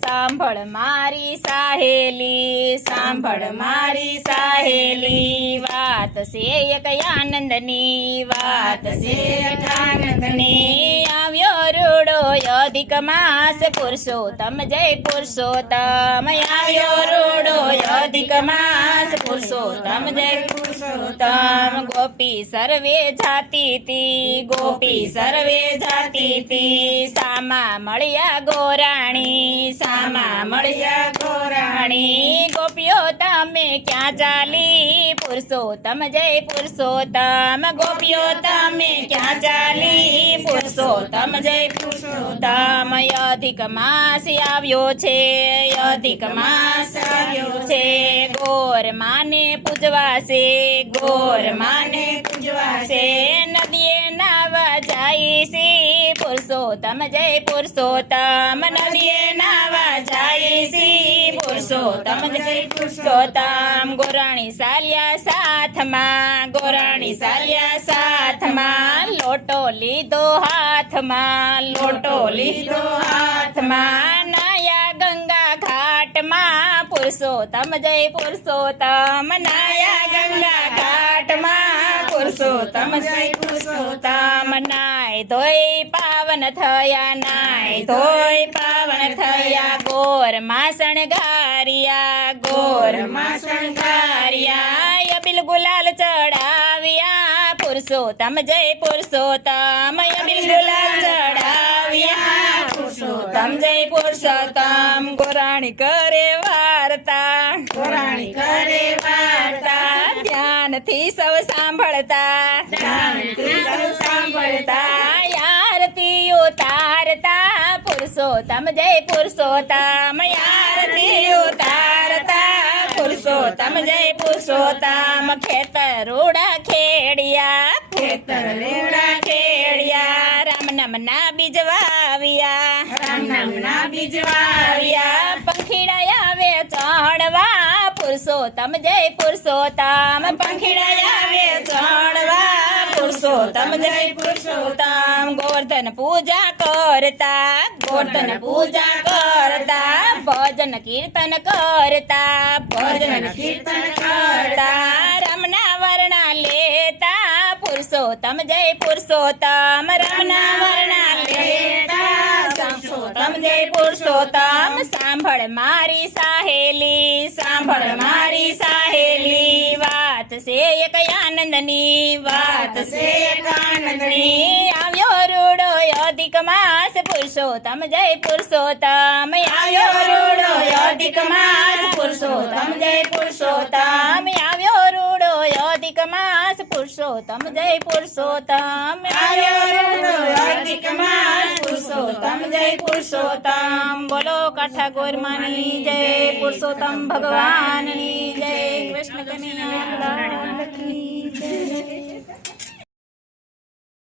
સાંભળ મારી સાહેલી, સાંભળ મારી સાહેલી, વાત છે એક આનંદની, વાત છે એક આનંદની. આવ્યો રૂડો અધિક માસ પુરુષોત્તમ જય પુરુષોત્તમ, આવ્યો રૂડો અધિક માસ પુરુષોત્તમ જય પુરુષોત્તમ. ગોપી સર્વે જાતી તી, ગોપી સર્વે જાતી તી, સામા મળ્યા ગોરાણી, સામા મળ્યા ગોરાણી. ગોપીઓ તમે ક્યાં ચાલી, પુરુષોત્તમ જય પુરુષોત્તમ, ગોપીઓ તમે ક્યાં ચાલી, પુરુષોત્તમ જય પુરુષોત્તમ. અધિક માસ આવ્યો છે, અધિક માસ આવ્યો છે, ગોર માને પૂજવાશે, ગોર માને પૂજવાશે. નદીએ નાવા જાય છે, પુરુષોત્તમ જય પુરુષોત્તમ, નદીએ નાવા જાય છે, પુરુષોત્તમ જય પુરુષોત્તમ. ગોરાણી સાલ્યા સાથમાં, ગોરાણી સાલ્યા સાથમાં, લોટો લીધો હાથમાં, લોટો લીધો હાથમાં. નાયા ગંગા ઘાટમાં, પુરુષોત્તમ જય પુરુષોત્તમ, નાયા ગંગા ઘાટમાં, પુરુષોત્તમ જય પુરુષોત્તમ. નાય ધોઈ પાવન થયા, નાય ધોઈ પાવન થયા, ગોર માં શણગારિયા, ગોર માં શણગારિયા. અબિલ ગુલાલ ચડાવ્યા, પુરુષોત્તમ જય પુરુષોત્તમ, અબિલ ગુલાલ ચડાવ્યા, પુરુષોત્તમ જય પુરુષોત્તમ. ગોરાણી કરે વાર્તા, ગોરાણી કરે વાર્તા, ધ્યાનથી સૌ સાંભળતા, ધ્યાનથી સૌ સાંભળતા. આરતી ઉતારતા, પુરુષોત્તમ જય પુરુષોત્તમ, આરતી ઉતારતા, પુરુષોત્તમ જય પુરુષોત્તમ. ખેતર રૂડા ખેડિયા, ખેતર રૂડા ખેડિયા, રામ નામના બીજ વાવ્યા, રામ નામના બીજ વાવ્યા. પંખીડા આવે ચણવા, પુરુષોત્તમ જય પુરુષોત્તમ, પંખીડા આવે ચણવા, પુરુષોત્તમ જય પુરુષોત્તમ. ગોવર્ધન પૂજા કરતા, ગોવર્ધન પૂજા કરતા, ભજન કીર્તન કરતા, ભજન કીર્તન કરતા. રામના વર્ણા લેતા, પુરુષોત્તમ જય પુરુષોત્તમ, રામના વર્ણા લેતા, પુરુષોત્તમ જય પુરુષોત્તમ. સાંભળ મારી સાહેલી, સાંભળ મારી સાહેલી, વાત છે એક આનંદની, વાત છે એક આનંદની. આવ્યો રૂડો અધિક માસ, પુરુષોત્તમ જય પુરુષોત્તમ, આવ્યો રૂડો અધિક માસ, પુરુષોત્તમ જય પુરુષોત્તમ, આવ્યો રૂડો અધિક માસ, પુરુષોત્તમ જય પુરુષોત્તમ, આવ્યો રૂડો અધિક માસ, પુરુષોત્તમ જય પુરુષોત્તમ. બોલો કાઠા ગોરમાની જય, પુરુષોત્તમ ભગવાનની જય, કૃષ્ણ કનૈયા લાલ.